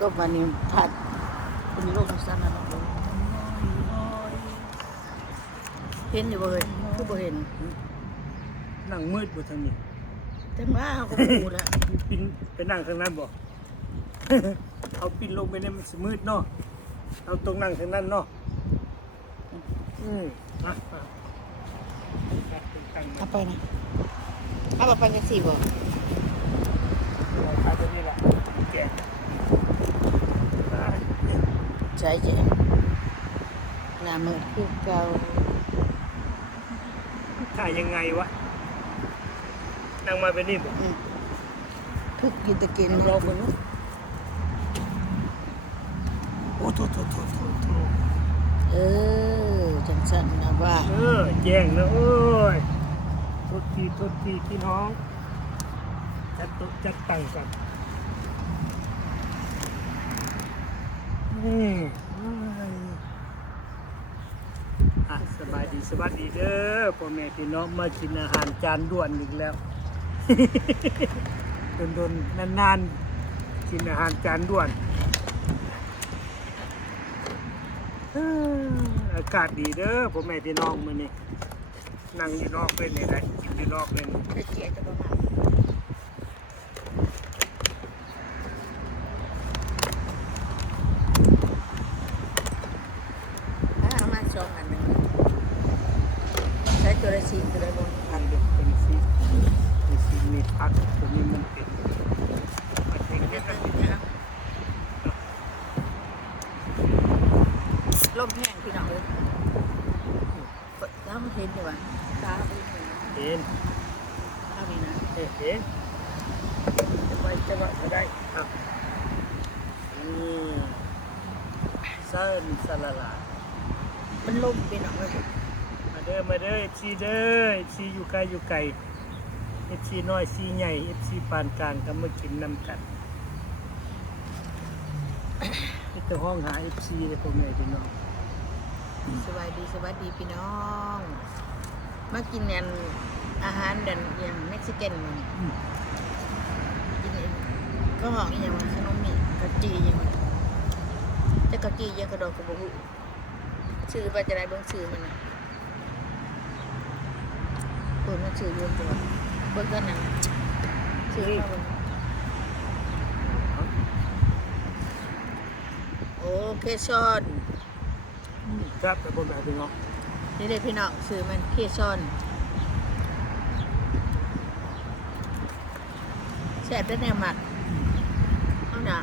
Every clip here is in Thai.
ก็วันนี้ผัดคนนี้โลกสั้นนะน้องเห็นอยู่บ่เลยคือบ่เห็น นั่งมืดบ่ทางนี้ จังว่าเขาก็พูดแล้ว ปินไปนั่งทางนั้นบ่ เอาปินลงไปเนี่ยมันสิมืดเนาะเอาตรงนั่งทางนั้นเนาะนะ เอาไปนะเอาไปกันสี่บ่ เอาตัวนี้ล่ะแกะ ใช่เจ๊หน้ามืดคือเก่า ถ่ายยังไงวะนั่งมาเป็นนี่บ่ ทุกกินตะกิน รอเบิ่งเนาะโอ้โถ เออจังสันนะว่า แจ้งนะโอ้ยโทษทีพี่น้องจัดโต๊ะจัดตั้งกันสบายดีสวัสดีเด้อพ่อแม่พี่น้องมากินอาหารจานด่วนอีกแล้ว โดนนานๆกินอาหารจานด่วนอากาศดีเด้อพ่อแม่พี่น้องมื้อนี้นั่งอยู่นอกเป็นนี่ได้กินอยู่นอกเป็น เจ๊จะประมาณเอามาสองอันหนึ่งใช้ตัวละสี่ตัวละบน อันเดียวเป็นซีมีผักตัวนี้มันเป็นมันเป็นแค่นั้นเอง ลมแห้งพี่น้องเลยแล้วมันเห็นอยู่วะตาไปเห็น เห็น เอาดีนะ เห็นจะว่าจะได้ครับนี่เส้นสลัด มันลมพี่น้องเลย มาเด้อFC เด้อ FC อยู่ไกลอยู่ไกล FC น้อย FC ใหญ่ FC ปานกลางก็มากินนำกันนี่จะห้องหา FC เลยพ่อแม่พี่น้อง สวัสดีพี่น้องมากินเนี่ยอาหารเด่นอย่างเม็กซิกันมันกินก็หอมอีกอย่างขนมนี่กะจีอย่างจะกะจียังกระดอกกระบุชื่อไปจะได้เบิ้งชื่อมันนะเปิดมันชื่อรวมตัวเบิ้งกันนะชื่อมาเบิ้งโอเคชอน ครับแต่พ่อแม่พี่น้อง นี่เลยพี่น้องซื้อมันเคชอนแซ่บได้แนวหมักเอาหน่ะ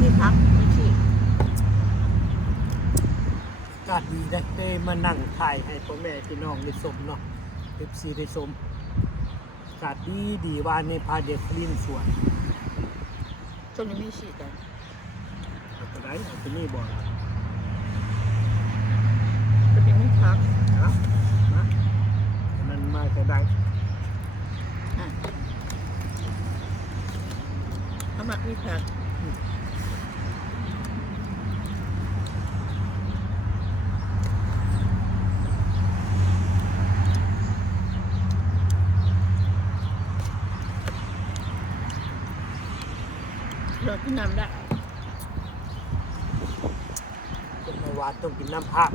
มีพักมีชีก อากาศดีได้มานั่งถ่ายให้พ่อแม่พี่น้องได้ชมเนาะ FC ได้ชมอากาศดีว่าในพาเด็กลิ้นสวน ตรงนี้มีชีกกัน เอาตัวไหนเอาตัวนี้บ่ ตรงนี้มีพัก นะมันมาจะได้ อ่ะเอาหมักมีพักเราที่นำได้ เป็นเบาหวานต้องกินน้ำผัก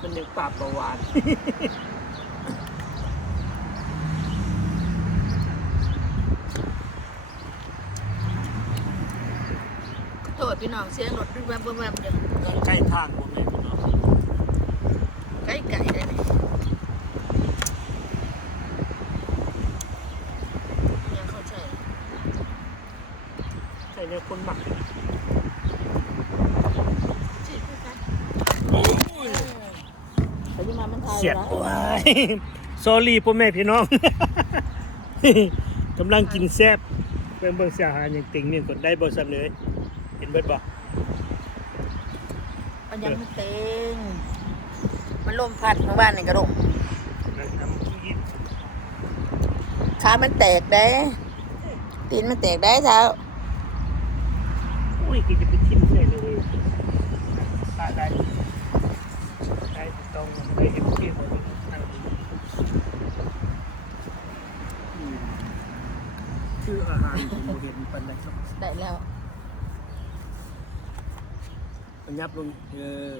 มันยังปราบเบาหวาน โทษพี่น้องเสียงรถแวบๆเดี๋ยว ใกล้ทางผมเลยพี่น้อง ไก่ได้ไหมยังเข้าใจ ใช่เนี่ยคนหมัก จีบกันเขาจะมามันไทย เสียด แล้ว ว้าย สอรี่พ่อแม่พี่น้อง กำลังกินแซ่บเป็นเบิ่งเสียอาหารอย่างติ่งนี่กดได้บ่ซ้ำเลยเห็นเบิดบ่ มันยังไม่เต็งมันลมพัดเมื่อวานนี่กระดก น้ำขี้ ขามันแตกได้ตีนมันแตกได้เท้า อุ้ยกินจะไปทิ่มใส่เลยได้ต้องได้เอฟซีนั่ง านผมบ่เห็นปานใดครับ ได้แล้ว มันยับลงอืม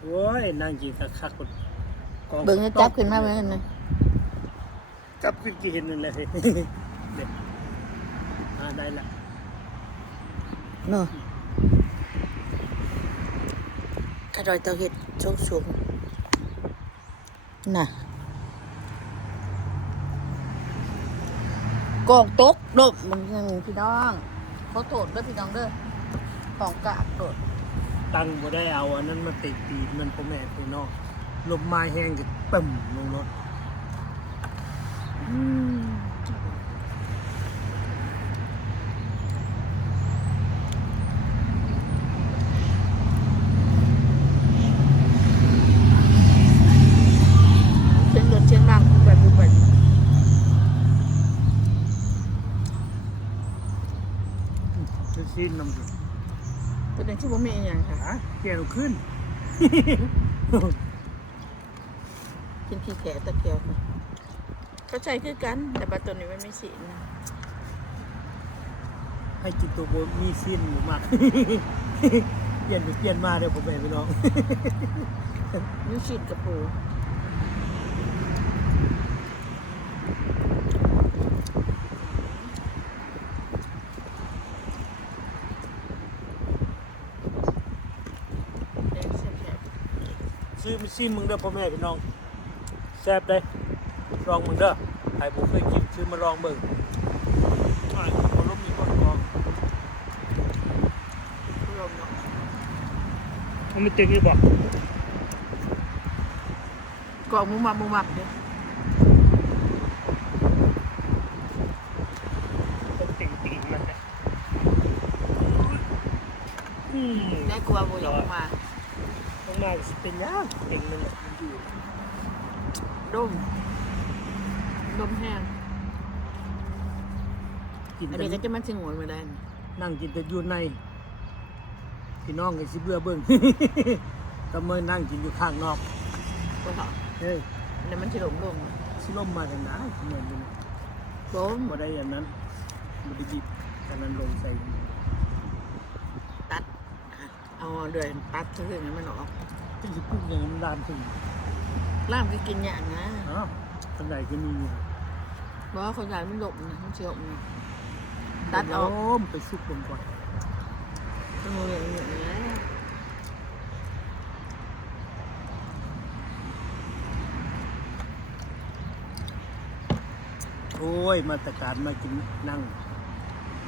โอ้ยนางกินคักๆกอง เบิ่งให้จับขึ้นมาเหมือนกันนะ จับขึ้นกี่เห็นนั่นแหละ เนี่ยได้ละ เนาะกระดอยเตาเห็ดสูงๆน่ะกองตกโดดมันยังพี่น้องเขาโทษเด้อพี่น้องเด้อของกากโดด ตังบ่ได้เอาอันนั้นมาติดตีนมันพ่อแม่พี่น้องลมไม้แห้งก็ปุ่มลงรถ เชียงรถเชียงรังแบบบุบแบบ จะสิ้นน้ำสิ ตัวนึงที่ผมมีอย่างค่ะ เกี่ยวขึ้น กินขี้แขตะเกียวค่ะเข้าใจคือกันแต่บัดตัวนี้มันไม่สีนะ ให้กินตัวโบมีสิ้นหมูมาก เปลี่ยนไปเปลี่ยนมาเดี๋ยวผมไปพี่น้อง นิ้วฉีดกระปูแดงแซ่บ ซื้อมีสิ้นมึงเด้อพ่อแม่พี่น้องแซ่บได้ลองมึงเด้อใครผมเคยกินซื้อมาลองเบิ่งอ้ายบ่ล้มมีคนกอง ๆรวมเนาะ มันไม่เต็มนี่บ่ กรอกมุมับเนี่ย ต้องติ่งติ่งมันนะม ได้กลัวโบอยากมา ลงมาสิเป็นยากติ่งมันน่ะมันอยู่ ดมแห้ง กิน อัน แต่ นี้ก็จะมันชิงหวยมาได้ นั่งกินแต่อยู่ในพี่น้องก็สิเบื่อเบิ่ง ก็มานั่งกินอยู่ข้างนอก ก็เหรอ เฮ้ย อันนี้มันจะหลง สิลมมาทางไหนเหมือนกัน โดม บ่ได้อย่างนั้นบ่ได้บิดอันนั้นลงใส่ ตัดเอาเดือยตัดถึงให้มันออก ที่สิปลูกอย่างนั้นลามถึง ล่ามก็กินอย่างนะ อ้าวทางใดก็มีอยู่ เพราะว่าคนใหญ่มันหลบนะมันเชี่ยวนะตัดออก โมไปซุกลงก่อน อย่างนี้ โอ้ยมาตรการมากินนั่ง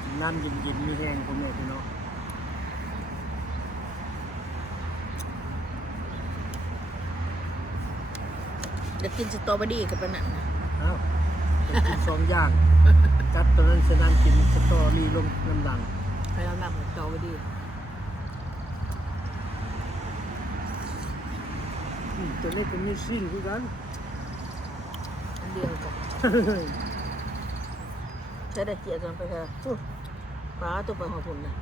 กินน้ำเย็นๆมีแห้งพ่อแม่พี่น้อง เดี๋ยวกินสตรอเบอรี่กับปะนันนะ อ้าวไปกินสองอย่างกัดตอนนั้นฉะนั้นกินสตอรี่ลงน้ำหลัง ไปเอาหนักสตรอเบอรี่ ตัวนี้ก็มีสิ้นคือกัน อันเดียวกันใช้ได้เจียจนไปค่ะปลาตัวไปหัวผุนนะ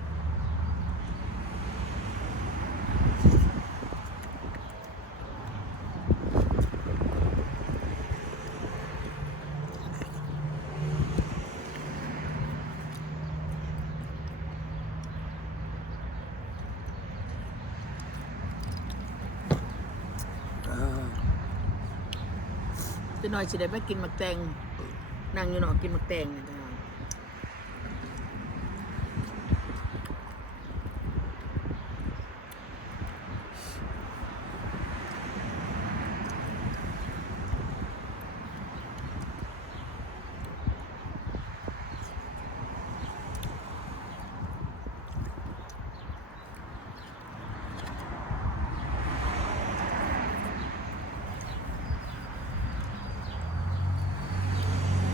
จะหน่อยสิได้ไปกินหมักแตงนั่งอยู่หนอกินหมักแตงนะ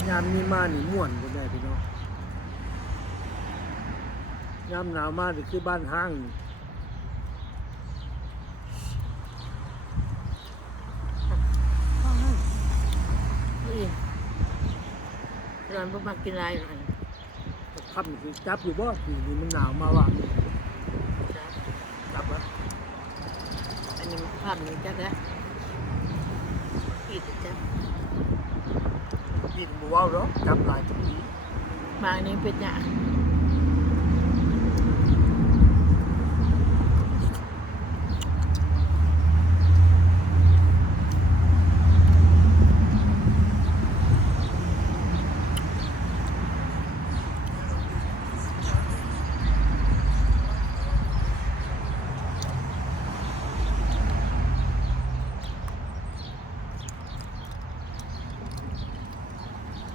ยามนี้มานี่ม่วนพ่อแม่พี่น้องยามหนาวมานี่คือบ้านห้างนี่ นี่ร้านพวกมากินอะไรหน่อย ค่ำนี่คือจับอยู่บ่ปีนี้มันหนาวมาว่ะ จ้ะ จับวะ อันนี้ภาพนี้จักแล้วปีดจ้ะ กินบัวหรอกจับหลายทุกที มาอันนี้เป็นอย่าง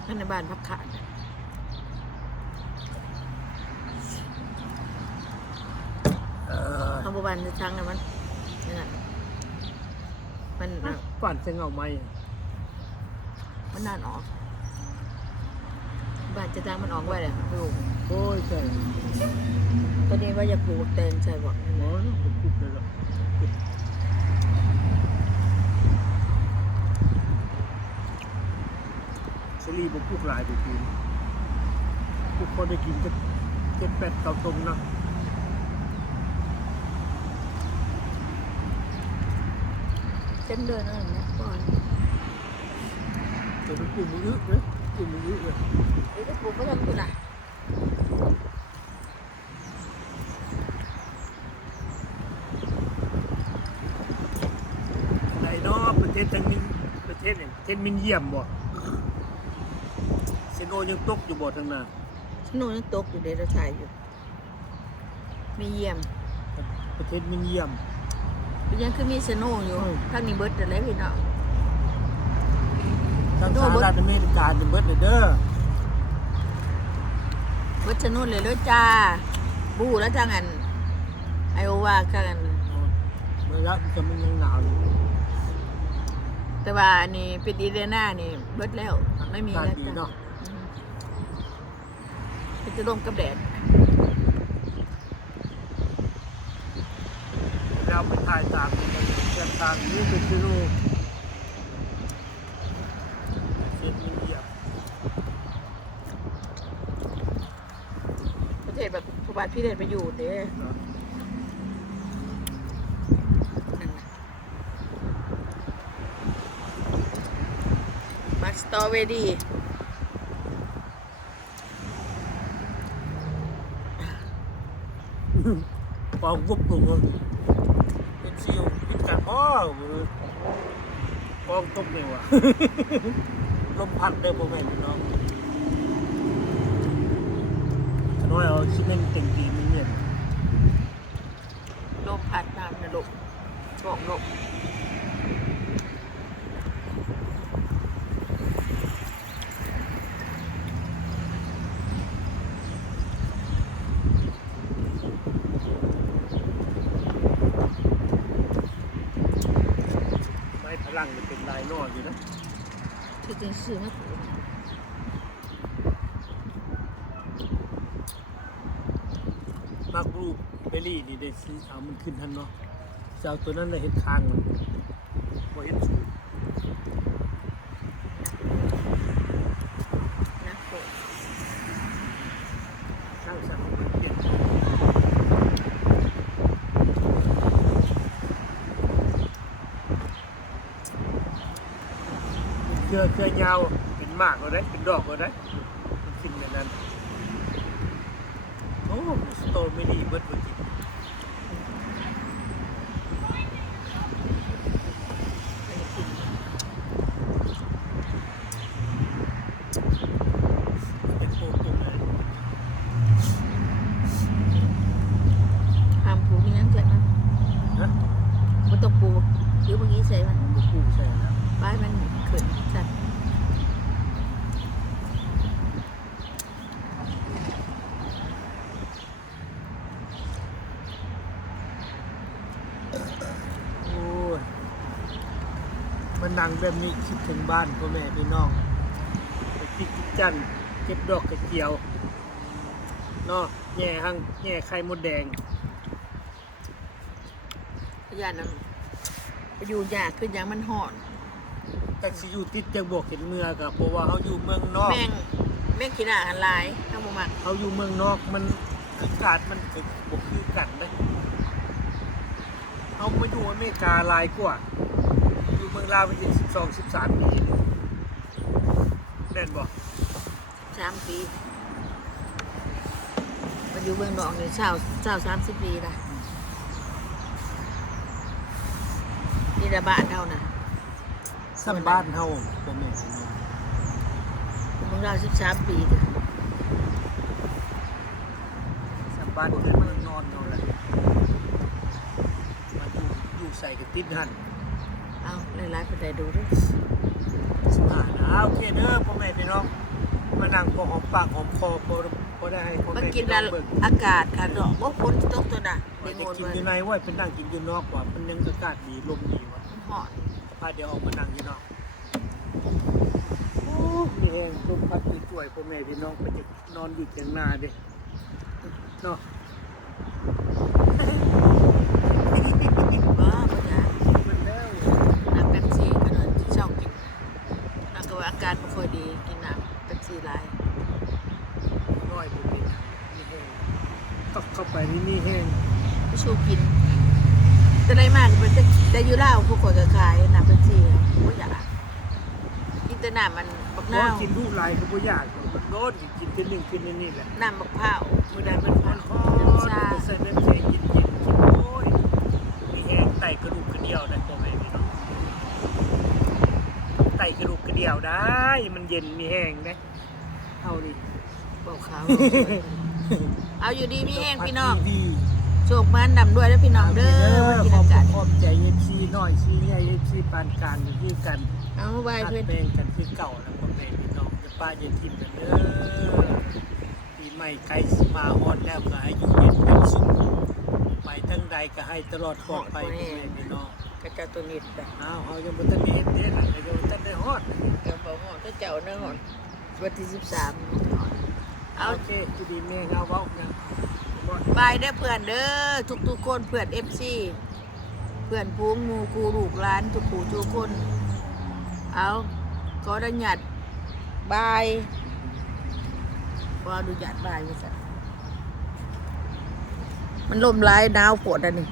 ท่านในบ้านพักขาด ทำบานจะช้างกันมันนี่นมันน่ะ ปั่นจะเงาไหม มันนานออกบ้านจะช้างมันออกไว้เลยปลูก โอ้ยใช่ ตอนนี้ว่าจะปลูกแตงใช่บ่ หมอผมพูดเลยหรอกเชลีผมพูดหลายไปกินทุกคนได้กินจะ7-8เกาตรงนะ เต็มเดือนอะไรเนี่ยก่อน จะเป็นกลุ่มมือเลยกลุ่มมือเลย ไอ้ที่ปลูกก็ต้องคุณอ่ะ ไหนเนาะประเทศทางมินประเทศเนี่ยประเทศมินเยี่ยมบ่เซโนยังตกอยู่บ่ทางหน้า ฉันโน่นยังตกอยู่เดรัจฉายอยู่มีเยี่ยม ประเทศมินเยี่ยม เป็นยังคือมีสโนว์อยู่ข้างนี้เบิร์ดอะไรพี่น้อง ทางสหรัฐอเมริกาเนี่ยเบิดเลยเด้อ เบิร์ดสโนว์เลยเลยจ้าบูแล้วจ้างันไอโอวาจ้างัน เมื่อแล้วจะมันยังหนาวอยู่ แต่ว่าอันนี้เป็นอีเดน่านี่เบิร์ดแล้วไม่มี อากาศ แล้ว ดี จ้า เนาะ เป็นจะร่มกับแดด แล้วไปถ่ายต่างกันแค่ต่างนี่เป็นซิโนประเทศมินเยี่ยม ประเทศแบบผู้บาทพี่เดชไปอยู่เด้ เนาะ นั่นน่ะมักสตอเวอรี่ ปองวุบลงเลยเป็นซิวเป็นกระเพาะปองตกเลยว่ะ ลมพัดได้บ่แม่นพี่น้องขน้อยเอาซีเมนต์เต็งดีมันเนี่ย ลมพัดน้ำนะลมบอกลม ไม้พลังมันเป็นลายนอกอยู่นะ คือจริงซื้อมาปลูก มากรูปเบลลี่นี่ได้ซื้อเอามันขึ้นทันเนาะจะเอาตัวนั้นเลยเห็ดคางมันบ่เห็ดสูง นะปลูก ข้างสั่งมันเปลี่ยนเครือยาวเป็นหมากก็ได้เป็นดอกก็ได้มันขึ้นแบบนั้นโอ้สตรอเบอรี่เบิดเบิดจริง อันนี้กิน เป็นโปรตุเกส ห้ามปลูกนี่นั่นใช่ไหม นะ ไม่ต้องปลูกหรือบางทีใส่มัน มันปลูกใส่แล้ว ใบมันขึ้นจัด โอ้ยมันนั่งแบบนี้คิดถึงบ้านพ่อแม่พี่น้องไปกินจันทร์เก็บดอกกระเจียวเนาะแง่หังแง่ไข่มดแดง พยานนั้นไปอยู่ยากขึ้นอย่างมันหอน แต่สิอยู่ติดจังบวกเห็นเมืองกับเพราะว่าเขาอยู่เมืองนอก แม่งขี้หน้าหันลายข้าวหมัก เขาอยู่เมืองนอกมันอากาศมันคือบวกคือกันเลยเขามาอยู่อเมริกาหลายกว่าอยู่เมืองลาวเป็น12-13 ปีใน ม่นบ่ 3 ปีมาอยู่เมืองนอกนี่30 ปีละนี่ละบ้านเท่านะ ซ้ำบ้านเฮาพ่อแม่พี่น้อง เมืองเรา13 ปีจ้ะ ซ้ำบ้านเกิดเมืองนอนเฮาแหละมาอยู่ใส่กับติดหั่น เอาหลายๆคนได้ดูด้วย 15นะโอเคเด้อพ่อแม่พี่น้องมานั่งพอหอมปากหอมคอพอได้ให้พ่อ มา แม่ กิ พี่ น น้องเบิ่ง อากาศค่ะดอกว่าฝนตกตัวน่ะ ว่า ใน จะ โงน กิน มัน อยู่ในไว้เป็นนั่งกินอยู่นอกว่ามันยังอากาศดีลมดีว่ะ หอด พาเดี๋ยวออกมานั่งอยู่นอกโอ้นี่เองลมพัดช่วยพ่อแม่พี่น้องไปจะนอนอยู่เถียงนาเด้เนาะ ว้าปัญญา มันแล้ว น้ำเป๊ปซี่ขนาดที่ชอบกินแล้วก็ว่าอาการไม่ค่อยดีกินน้ำเป๊ปซี่หลาย น้อยบ่เป็นมีแห้งตกเข้าไปนี่มีแห้ง ไม่ชูกินจะได้มากเป็นแต่อยู่เล่าวพวกคนก็ขายน้ำเป๊ปซี่ก็อยากกินแต่น้ำมันบัก เพ นาว ราะกินลูกหลายก็บ่อยากหรอกมันโดนกินเป็นหนึ่งกินอันนี่แหละ น้ำบักพร้าว มื้อใดมันฮ้อน น้ำชา ๆใส่น้ำแข็งกินกินโอ้ยมีแห้งไตกระดูกกระเดี่ยวได้พ่อแม่พี่น้องไตกระดูกกระเดี่ยวได้ มันเย็นมีแห้งได้เอานี่ เบาขาวเอาอยู่ดีมีแห้งพี่น้อง ดี โชคมันดำด้วยแล้วพี่น้องเด้อมากิน ขอ อา บ กาศ ขอบใจ FC น้อยซีใหญ่ FC ปานกลางคือกัน เอาไว้ หัก เพื่อน แบ่งกันคือเก่าแล้วพ่อแม่พี่น้องจะป้าจะทิมกันเด้อปีใหม่ใกล้สิมาฮอดแล้วก็ให้อยู่เย็นเป็นสุขไปทั้งใดก็ให้ตลอดปลอดภัยพ่อแม่พี่น้อง กระเจ้าตัวนิดไป อ้าวเฮายังบ่ทันได้เฮ็ดเด้ล่ะก็ยังบ่ทันได้ฮอด กระเป๋าหอดก็เจ้าเนื้อหอดวันที่13เอา โอเคอยู่ดีแม่เฮาเว้ายังบ่ บายได้อเพื่อนเด้อทุกคนเพื่อน FC เพื่อนพูงหมูกูลูกหลานทุกผู้ทุกคนเอาขออนุญาตบายขออนุญาตบายว่าซั่นมันลมร้ายหนาวปวดอันนี้